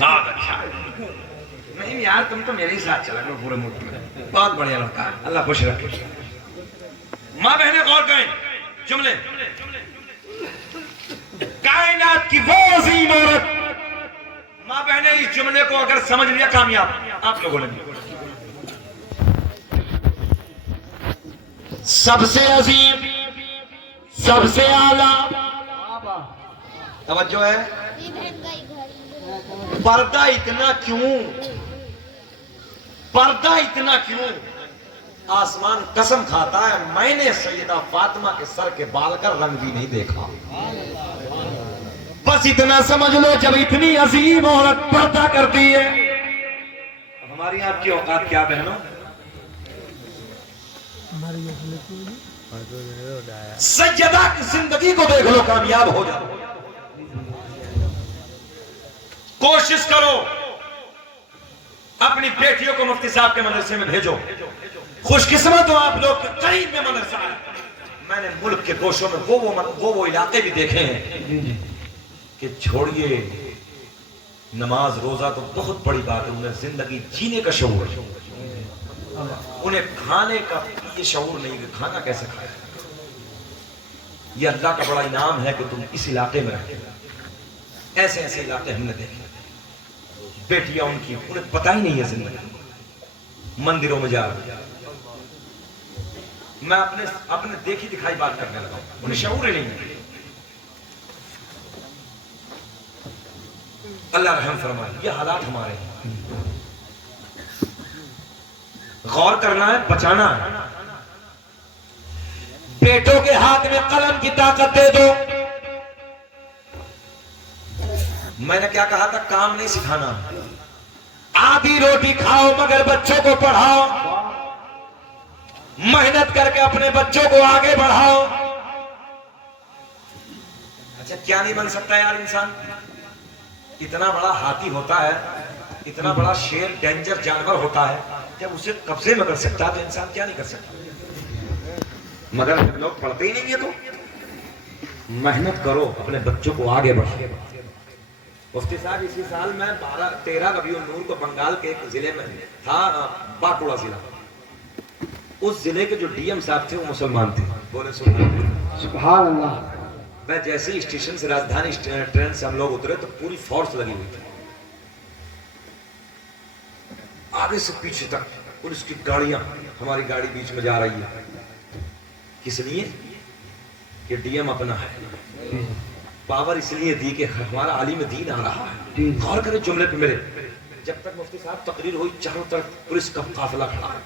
बहुत अच्छा। नहीं यार तुम तो मेरे ही साथ चला करो पूरे मुल्क में, बहुत बढ़िया लड़का है, अल्लाह खुश रखे। माँ बहने गौर करें जुमले, कायनात की वो अजीम औरत, माँ बहने इस जुमले को अगर समझ लिया कामयाब आप लोगों ने। सबसे अजीम, सबसे आला, तवज्जो है। पर्दा इतना क्यों, पर्दा इतना क्यों? आसमान कसम खाता है मैंने सैयदा फातिमा के सर के बाल का रंग भी नहीं देखा। बस इतना समझ लो, जब इतनी अजीम औरत पर्दा करती है, हमारी आपकी औकात क्या बहनों? सैयदा की जिंदगी को देख लो, कामयाब हो जाओ। कोशिश करो अपनी बेटियों को मुफ्ती साहब के मदरसे में भेजो। खुशकिस्मत हो आप लोग के करीब में मदरसा है। मैंने मुल्क के गोशों में वो इलाके भी देखे हैं कि छोड़िए नमाज रोजा तो बहुत बड़ी बात है, उन्हें जिंदगी जीने का शऊर है, उन्हें खाने का ये शऊर नहीं कि खाना कैसे खाया। ये अल्लाह का बड़ा इनाम है कि तुम इस इलाके में रहते। ऐसे ऐसे इलाके हमने देखे, बेटियां उनकी उन्हें पता ही नहीं है जिंदगी, मंदिरों में जा रही। मैं अपने देखी दिखाई बात करने लगा, उन्हें शऊर ही नहीं है। अल्लाह रहम फरमाए। ये हालात हमारे हैं, गौर करना है, बचाना है। बेटों के हाथ में कलम की ताकत दे दो। मैंने क्या कहा था? काम नहीं सिखाना, आधी रोटी खाओ मगर बच्चों को पढ़ाओ, मेहनत करके अपने बच्चों को आगे बढ़ाओ। अच्छा क्या नहीं बन सकता यार इंसान? इतना बड़ा हाथी होता है, इतना बड़ा शेर डेंजर जानवर होता है, जब उसे कब्जे में कर सकता है तो इंसान क्या नहीं कर सकता? मगर लोग पढ़ते ही नहीं है। तो मेहनत करो, अपने बच्चों को आगे बढ़ाओ। मुफ्ती साहब इसी साल मैं 13 रबीउल नूर को बंगाल के एक जिले में था, बांकुड़ा जिला। उस जिले के जो डीएम साहब थे वो मुसलमान थे। बोले सुभान अल्लाह। मैं जैसे ही स्टेशन से राजधानी ट्रेन से हम लोग उतरे तो पूरी फोर्स लगी हुई थी, आगे से पीछे तक पुलिस की गाड़ियां, हमारी गाड़ी बीच में जा रही है। किस लिए? कि डीएम अपना है, पावर इसलिए दी कि हमारा आलिम दीन आ रहा है। गौर करें जुमले पे मेरे। जब तक मुफ्ती साहब तकरीर हुई, चारों तरफ पुलिस का काफिला खड़ा है।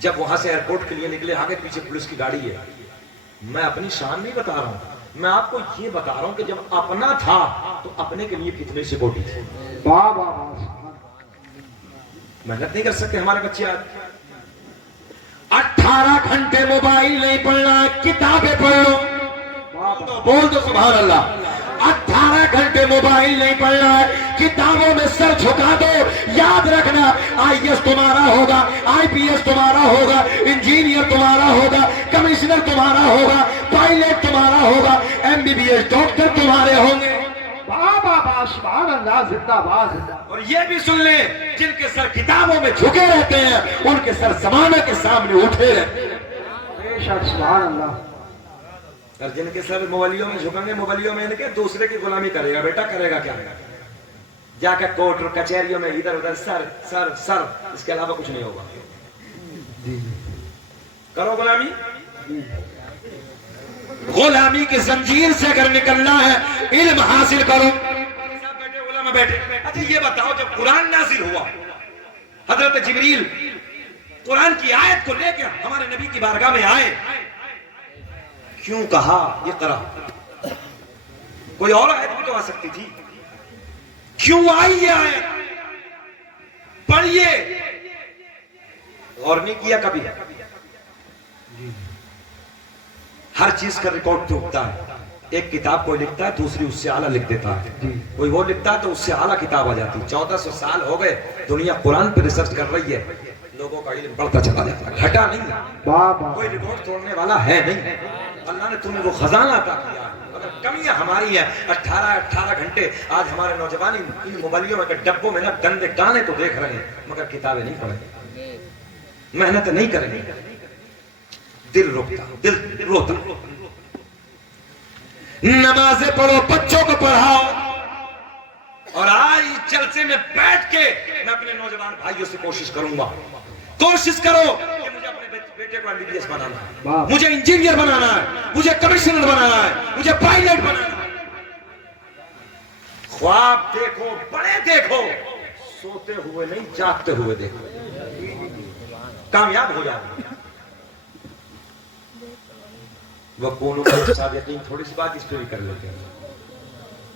जब वहां से एयरपोर्ट के लिए निकले, आगे पीछे पुलिस की गाड़ी है। मैं अपनी शान नहीं बता रहा हूं, मैं आपको ये बता रहा हूं कि जब अपना था तो अपने के लिए कितनी सिक्योरिटी थी। वाह वाह, मेहनत नहीं कर सकते हमारे बच्चे आज? 18 घंटे मोबाइल नहीं पढ़ना, किताबें पढ़ लो। बोल दो सुभान अल्लाह। 18 घंटे मोबाइल नहीं पढ़ना है, किताबों में सर झुका दो। याद रखना, आईएएस तुम्हारा होगा, आईपीएस तुम्हारा होगा, इंजीनियर तुम्हारा होगा, कमिश्नर तुम्हारा होगा, पायलट तुम्हारा होगा, एमबीबीएस डॉक्टर तुम्हारे होंगे। सुभान अल्लाह, जिंदाबाद। और ये भी सुन ले, जिनके सर किताबों में झुके रहते हैं उनके सर ज़माने के सामने उठे रहते हैं। सुभान अल्लाह। और जिनके सर मोबाइलों में झुकेंगे, मोबाइलों में इनके दूसरे की गुलामी करेगा। बेटा करेगा क्या? जाकर कोर्ट और कचहरियों में इधर उधर सर सर सर, इसके अलावा कुछ नहीं होगा। करो गुलामी। गुलामी की जंजीर से अगर निकलना है, इल्म हासिल करो। बैठे उलमा बैठे। अच्छा ये बताओ, जब कुरान नाजिल हुआ, हजरत जिब्रील कुरान की आयत को लेकर हमारे नबी की बारगाह में आए, क्यों कहा ये करा? कोई और आयत भी तो आ सकती थी। क्यों आई ये आयत? पढ़िए। और नहीं किया कभी? हर चीज का रिकॉर्ड टूटता है। एक किताब कोई लिखता है, दूसरी उससे आला लिख देता है। कोई वो लिखता है तो उससे आला किताब आ जाती है। 1400 साल हो गए दुनिया कुरान पे रिसर्च कर रही है, लोगों का इल्म बढ़ता चला जाता है, घटा नहीं। कोई रिकॉर्ड तोड़ने वाला है नहीं। अल्लाह ने तुम्हें वो खजाना अता किया। अगर कमियां हमारी हैं, 18 घंटे आज हमारे नौजवान इन मोबाइलों में डब्बों में ना गंदे गाने तो देख रहे हैं मगर किताबें नहीं पढ़ेंगे, मेहनत नहीं करेंगे, दिल रोकता, दिल रोता। नमाजें पढ़ो, बच्चों को पढ़ाओ। और आज जलसे में बैठ के मैं अपने नौजवान भाइयों से कोशिश करूंगा, कोशिश करो कि मुझे अपने बेटे को एमबीबीएस बनाना है, मुझे इंजीनियर बनाना है, मुझे कमिश्नर बनाना है, मुझे पायलट बनाना है। ख्वाब देखो, बड़े देखो, सोते हुए नहीं जागते हुए देखो, कामयाब हो जाओ। वह कोनो के साथ यकीन थोड़ी सी बात इस पे भी कर लेते हैं।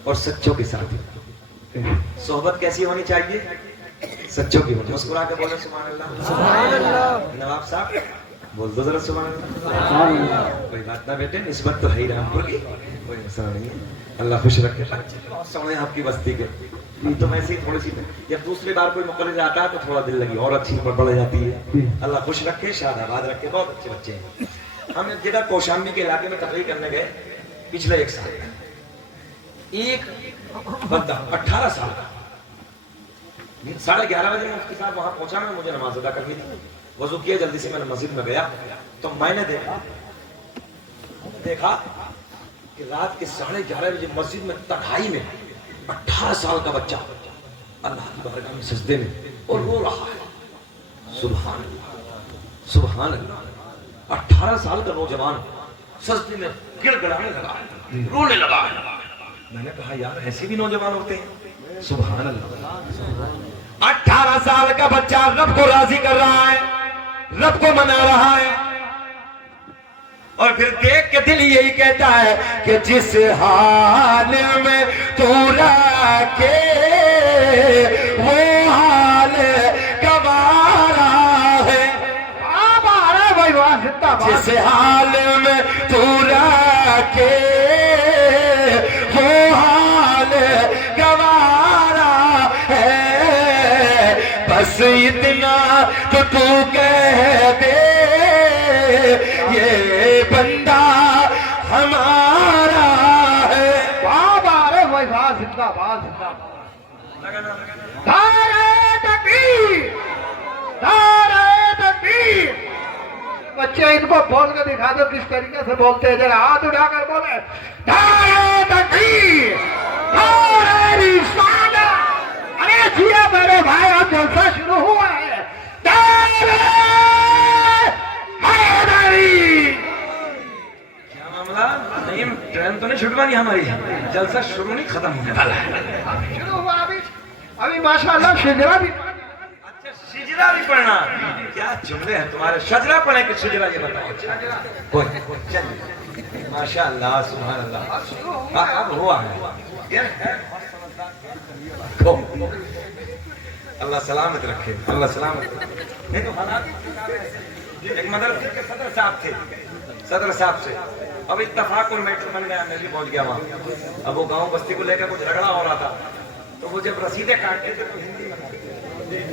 और सच्चों के साथ सोहबत कैसी होनी चाहिए? सच्चों की होनी। मुस्कुरा के बोले सुभान अल्लाह। सुभान अल्लाह। नवाब साहब बोल दो जरा सुभान अल्लाह। कोई बात ना बेटे, निस्बत तो है ही रामपुर की, कोई मसला नहीं है। अल्लाह खुश रखे। समय आपकी बस्ती के तो मैं ऐसी थोड़ी सी, जब दूसरी बार कोई मुकर्रर आता है तो थोड़ा दिल लगी और अच्छी बढ़ जाती है। अल्लाह खुश रखे, शादाबाद रखे, बहुत अच्छे बच्चे हैं। हम जिधर कौशाम्बी के इलाके में तकरीर करने गए पिछले 1 साल, एक बंदा 18 साल का 11:30 बजे मुफ्ती साहब वहां पहुंचा। मैं मुझे नमाज अदा करनी थी, वजू किया, जल्दी से मैंने मस्जिद में गया तो मैंने देखा कि रात के 11:30 बजे मस्जिद में तन्हाई में 18 साल का बच्चा अल्लाह की बारगाह में सजदे में और रो रहा है। सुभान अल्लाह, सुभान अल्लाह। 18 साल का नौजवान सजदे में गिड़गिड़ाने लगा, रोने लगा। मैंने कहा यार ऐसे भी नौजवान होते हैं। सुभान अल्लाह। 18 साल का बच्चा रब को राजी कर रहा है, रब को मना रहा है। और फिर देख के दिल यही कहता है कि जिस हाल में तू रखे वो हाल गवारा है। जिस हाल में तू रखे वो हाल गवारा है। बस इतना तो तू कह दे ये बंदा हमारा है। बाबा रे भाई वाह, जिंदाबाद जिंदाबाद। नारे तकबीर, नारे तकबीर। बच्चे इनको बोल के दिखा दो किस तरीके से बोलते हैं, जरा हाथ उठाकर बोले नारे तकबीर, नारे रिसालत। अरे जिया मेरे भाई, अब जलसा शुरू हुआ है। नारे हैदरी। क्या मामला? नहीं, ट्रेन तो नहीं छुटवानी हमारी, जलसा शुरू नहीं खत्म होने वाला है। शुरू हुआ अभी माशाअल्लाह शिजरा भी। अच्छा, शिजरा भी पढ़ना। क्या जुमले हैं तुम्हारे, शजरा पढ़े कि शिजरा, ये बताओ। माशाअल्लाह, सुभान अल्लाह। अब हुआ है। अल्लाह सलामत रखे, अल्लाह सलामत रखे। नहीं तो हालात। एक मदरसे के सदर साहब थे, सदर साहब से अब इत्तफाक मैटर बन गया, मैं भी पहुंच गया वहां। अब वो गांव बस्ती को लेकर कुछ झगड़ा हो रहा था, तो वो जब रसीदें काटते थे तो हिंदी में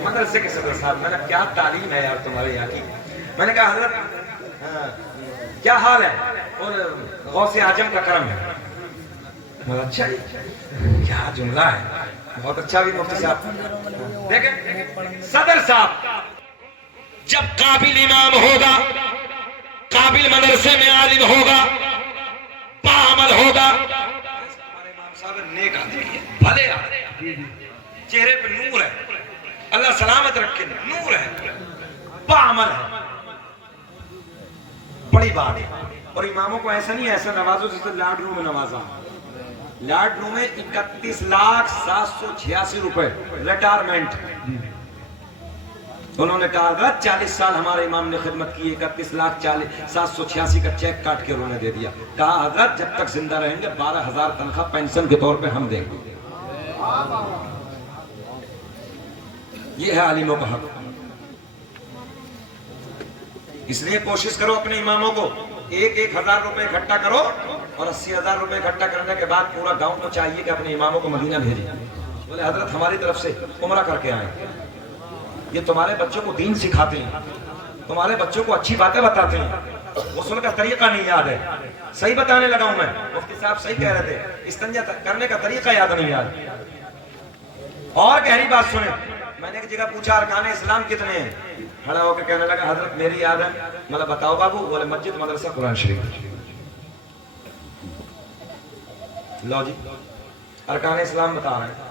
मदरसे के सदर साहब, मैंने क्या तालीम है यार तुम्हारे यहाँ की। मैंने कहा हजरत क्या हाल है? और गौसे आजम का करम है। अच्छा क्या जुमला है, बहुत अच्छा भी मुफ्ती साहब। देखें सदर साहब जब काबिल इमाम होगा, काबिल मदरसे में आलिम होगा, बाअमल होगा, हमारे इमाम साहब नेक आदमी है, भले आदमी, चेहरे पे नूर है, अल्लाह सलामत रखे, नूर है, बाअमल है, बड़ी बात है। और इमामों को ऐसा नहीं, ऐसा नवाजो जैसे लाडनू में नवाजा। लाडनू में 31,786 रुपए रिटायरमेंट। उन्होंने कहा अगर 40 साल हमारे इमाम ने खिदमत की, 31,786 का चेक काट के उन्होंने दे दिया। कहा अगर जब तक जिंदा रहेंगे 12,000 तनख्वाह पेंशन के तौर पे हम देंगे। ये है आलिमों का हक। इसलिए कोशिश करो अपने इमामों को 1,000 रुपए इकट्ठा करो, और 80,000 रुपए इकट्ठा करने के बाद पूरा गांव को चाहिए कि अपने इमामों को मदीना भेजें। बोले हजरत हमारी तरफ से उम्रा करके आए, ये तुम्हारे बच्चों को दीन सिखाते हैं, तुम्हारे बच्चों को अच्छी बातें बताते हैं, गुस्ल का तरीका नहीं याद है। सही बताने लगा हूं मैं, मुफ्ती साहब सही कह रहे थे, इस्तिंजा करने का तरीका याद नहीं याद। और गहरी बात सुने, मैंने एक जगह पूछा अरकान इस्लाम कितने हैं, खड़ा होकर कहने लगा हजरत मेरी याद है। मतलब बताओ बाबू, बोले मस्जिद, मदरसा, कुरान शरीफ। लो जी, अरकान इस्लाम बता रहे हैं।